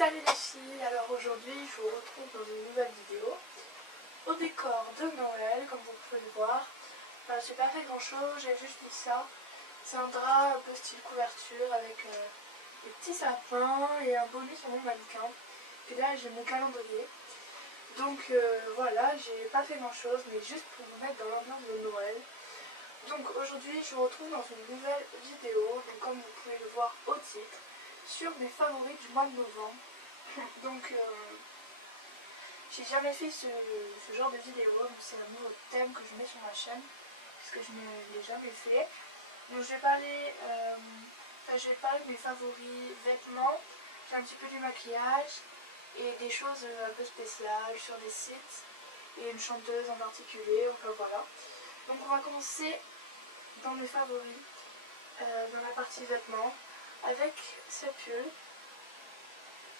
Salut les filles, alors aujourd'hui je vous retrouve dans une nouvelle vidéo au décor de Noël, comme vous pouvez le voir. J'ai pas fait grand chose, j'ai juste mis ça. C'est un drap un peu style couverture avec des petits sapins et un bonus sur mon mannequin. Et là j'ai mon calendrier. Donc voilà, j'ai pas fait grand chose, mais juste pour vous mettre dans l'ambiance de Noël. Donc aujourd'hui je vous retrouve dans une nouvelle vidéo, donc comme vous pouvez le voir au titre, sur mes favoris du mois de novembre. Donc j'ai jamais fait ce genre de vidéo, donc c'est un nouveau thème que je mets sur ma chaîne, puisque je ne l'ai jamais fait. Donc je vais parler de mes favoris vêtements, j'ai un petit peu du maquillage et des choses un peu spéciales sur des sites et une chanteuse en particulier, enfin voilà. Donc on va commencer dans mes favoris, dans la partie vêtements, avec ce pull.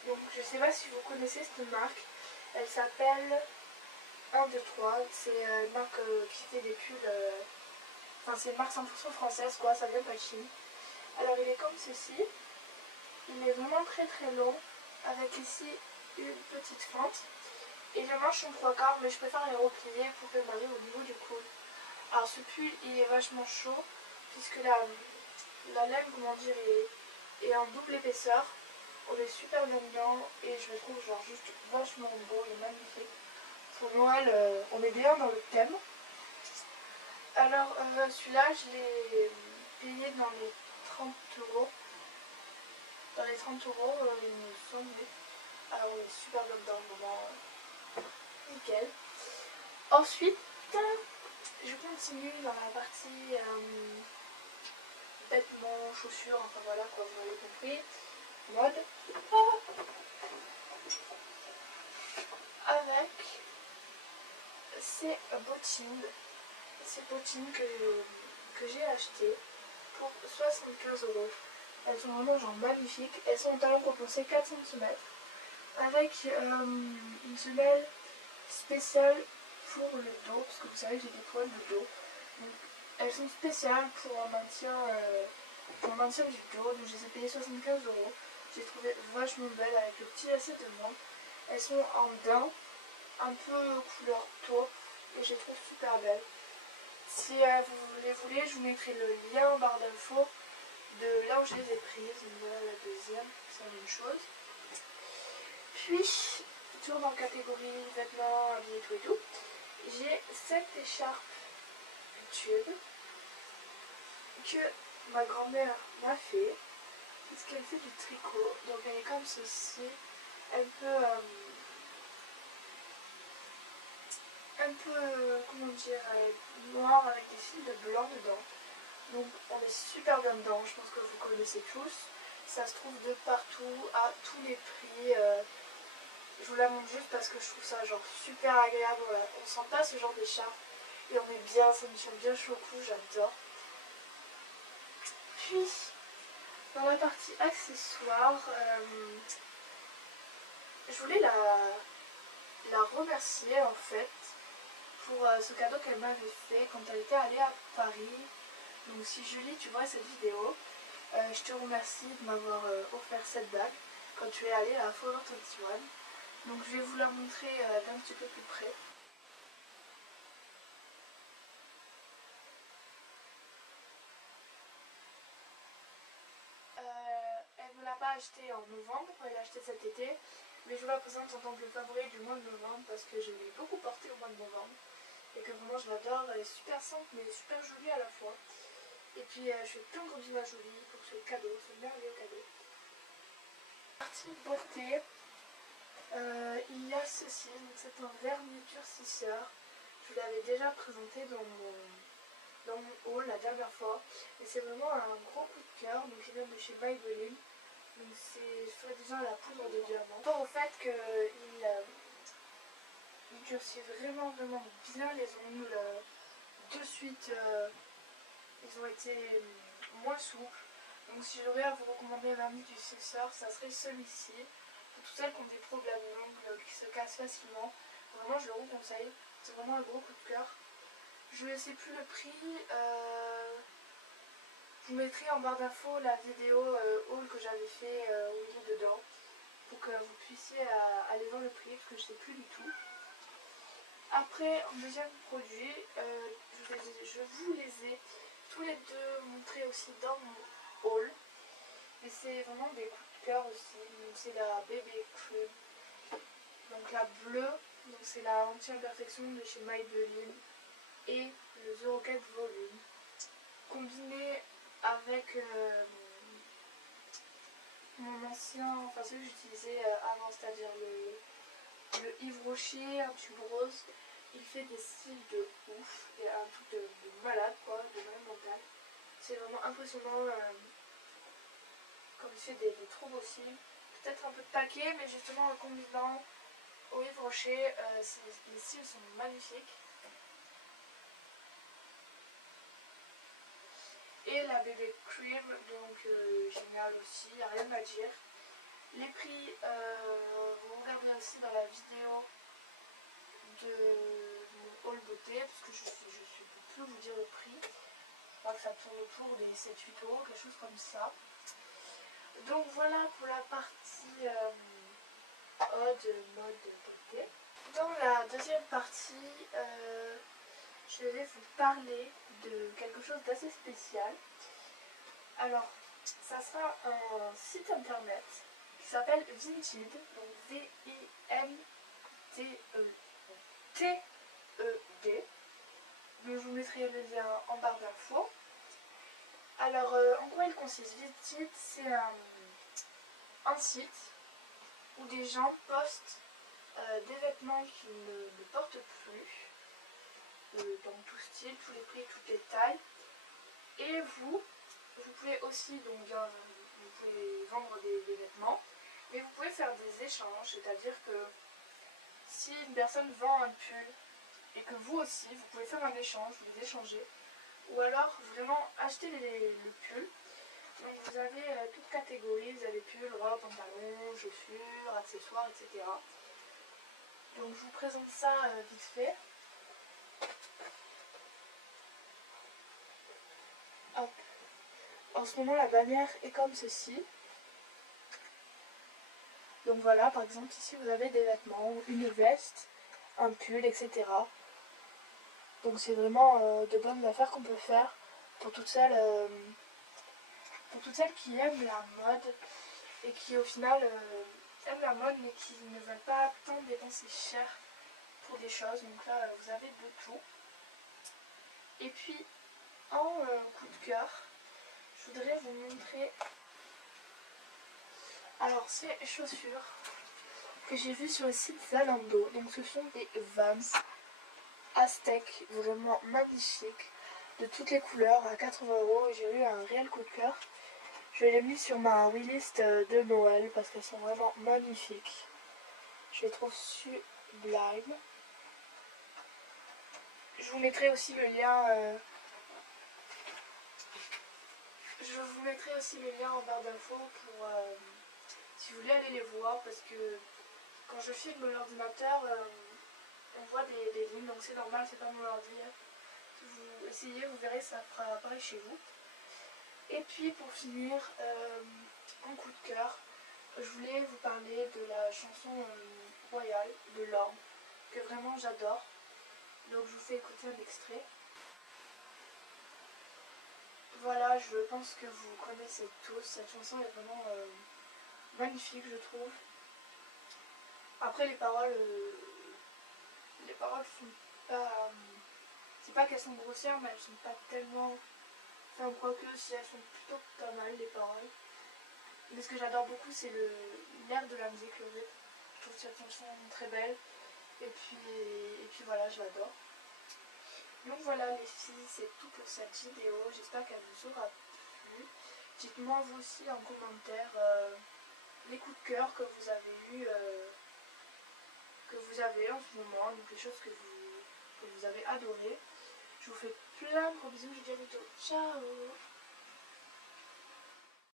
Donc je sais pas si vous connaissez cette marque, elle s'appelle 1, 2, 3, c'est une marque qui fait des pulls, enfin c'est une marque 100% française quoi, ça vient pas de Chine. Alors il est comme ceci, il est vraiment très très long, avec ici une petite fente, et les manches sont 3/4, mais je préfère les replier pour qu'elles m'arrivent au niveau du coude. Alors ce pull il est vachement chaud, puisque la laine comment dire est en double épaisseur. On est super bien dedans et je le trouve genre juste vachement beau et magnifique. Pour Noël, on est bien dans le thème. Alors celui-là, je l'ai payé dans les 30 euros. Dans les 30 euros, il me semble. Alors on est super bien dedans, vraiment nickel. Ensuite, je continue dans la partie vêtements, chaussures, enfin voilà quoi, vous avez compris. Mode. Avec ces bottines que j'ai achetées pour 75 euros. Elles sont vraiment genre magnifiques. Elles sont en talon compensé 4 cm avec une semelle spéciale pour le dos, parce que vous savez j'ai des poils de dos. Donc, elles sont spéciales pour un maintien du dos. Donc je les ai payées 75 euros. J'ai trouvé vachement belles avec le petit lacet devant. Elles sont en daim, un peu couleur taupe, et je les trouve super belles. Si vous les voulez, je vous mettrai le lien en barre d'infos de là où je les ai prises. Donc voilà la deuxième, c'est la même chose. Puis, toujours dans la catégorie vêtements, habillés, tout et tout, j'ai cette écharpe tube que ma grand-mère m'a fait, parce qu'elle fait du tricot. Donc elle est comme ceci, comment dire, noire avec des fils de blanc dedans. Donc on est super bien dedans, je pense que vous connaissez tous. Ça se trouve de partout, à tous les prix. Je vous la montre juste parce que je trouve ça genre super agréable. Voilà. On sent pas ce genre d'écharpe et on est bien, ça me tient bien chaud au cou, j'adore. Puis dans la partie accessoires, je voulais la remercier en fait pour ce cadeau qu'elle m'avait fait quand elle était allée à Paris. Donc si Julie tu vois cette vidéo, je te remercie de m'avoir offert cette bague quand tu es allée à Forever 21. Donc je vais vous la montrer d'un petit peu plus près. Elle ne l'a pas acheté en novembre, elle l'a acheté cet été. Mais je vous la présente en tant que favori du mois de novembre parce que je l'ai beaucoup portée au mois de novembre. Et que vraiment je l'adore, elle est super simple mais super jolie à la fois. Et puis je fais plein de gros bisous à Jolie pour ce cadeau, ce merveilleux cadeau. Partie beauté, il y a ceci, c'est un vernis durcisseur. Je vous l'avais déjà présenté dans mon haul la dernière fois. Et c'est vraiment un gros coup de cœur, donc il vient de chez Maybelline. Donc c'est soi-disant la poudre de diamant. Au fait qu'il durcit vraiment bien les ongles. De suite, ils ont été moins souples. Donc si j'aurais à vous recommander un vernis durcisseur, ça serait celui-ci. Pour toutes celles qui ont des problèmes d'ongles, qui se cassent facilement, vraiment je le vous conseille. C'est vraiment un gros coup de cœur. Je ne sais plus le prix. Je vous mettrai en barre d'infos la vidéo haul que j'avais fait où il est dedans, pour que vous ici à aller voir le prix parce que je sais plus du tout. Après, en deuxième produit, je vous les ai tous les deux montrés aussi dans mon haul. Mais c'est vraiment des coups de cœur aussi. Donc c'est la BB Cream. Donc la bleue, donc c'est la anti-imperfection de chez Maybelline. Et le 04 volume. Combiné avec mon ancien, enfin celui que j'utilisais avant, c'est-à-dire le Yves Rocher, un tube rose. Il fait des cils de ouf, et un truc de malade quoi, de malade mental. C'est vraiment impressionnant comme il fait des trop beaux cils. Peut-être un peu de paquet, mais justement en combinant au Yves Rocher, les cils sont magnifiques. Et la BB Cream, donc génial aussi, il n'y a rien à dire. Les prix, vous regarderez aussi dans la vidéo de mon haul beauté, parce que je ne peux plus vous dire le prix. Je crois que ça tourne autour des 7-8 euros, quelque chose comme ça. Donc voilà pour la partie ode, mode, beauté. Dans la deuxième partie, je vais vous parler de quelque chose d'assez spécial. Alors, ça sera un site internet qui s'appelle Vinted, donc V-I-M-T-E-D. Donc, je vous mettrai le lien en barre d'infos. Alors, en quoi il consiste? Vinted, c'est un site où des gens postent des vêtements qu'ils ne portent plus, dans tout style, tous les prix, toutes les tailles. Et vous pouvez aussi donc vous pouvez vendre des vêtements, mais vous pouvez faire des échanges, c'est-à-dire que si une personne vend un pull et que vous aussi, vous pouvez faire un échange, vous les échanger, ou alors vraiment acheter le pull. Donc vous avez toutes catégories, vous avez pull, robe, pantalon, chaussures, accessoires, etc. Donc je vous présente ça vite fait. Hop. En ce moment la bannière est comme ceci. Donc voilà, par exemple ici vous avez des vêtements, une veste, un pull, etc. Donc c'est vraiment de bonnes affaires qu'on peut faire pour toutes celles qui aiment la mode et qui au final aiment la mode mais qui ne veulent pas tant dépenser cher pour des choses. Donc là vous avez de tout. Et puis en coup de cœur, je voudrais vous montrer alors ces chaussures que j'ai vues sur le site Zalando. Donc ce sont des Vans Aztec, vraiment magnifiques, de toutes les couleurs à 80 €. J'ai eu un réel coup de cœur. Je les ai mis sur ma wishlist de Noël parce qu'elles sont vraiment magnifiques. Je les trouve sublimes. Je vous mettrai aussi le lien. Je vous mettrai aussi le lien en barre d'infos pour si vous voulez aller les voir, parce que quand je filme l'ordinateur, on voit des lignes, donc c'est normal, c'est pas mon ordi. Si vous essayez, vous verrez, ça fera pareil chez vous. Et puis pour finir, en coup de cœur, je voulais vous parler de la chanson Royale de Lorde, que vraiment j'adore. Donc je vous fais écouter un extrait. Voilà, je pense que vous connaissez tous, cette chanson est vraiment magnifique je trouve. Après les paroles sont pas... c'est pas qu'elles sont grossières, mais elles sont pas tellement... Enfin, quoique si elles sont plutôt pas mal les paroles. Mais ce que j'adore beaucoup c'est l'air de la musique, le rythme. Je trouve cette chanson très belle. Et puis voilà, je l'adore. Donc voilà les filles, c'est tout pour cette vidéo. J'espère qu'elle vous aura plu. Dites-moi vous aussi en commentaire les coups de cœur que vous avez eu, que vous avez en ce moment, donc les choses que vous avez adorées. Je vous fais plein de gros bisous, je vous dis à bientôt. Ciao!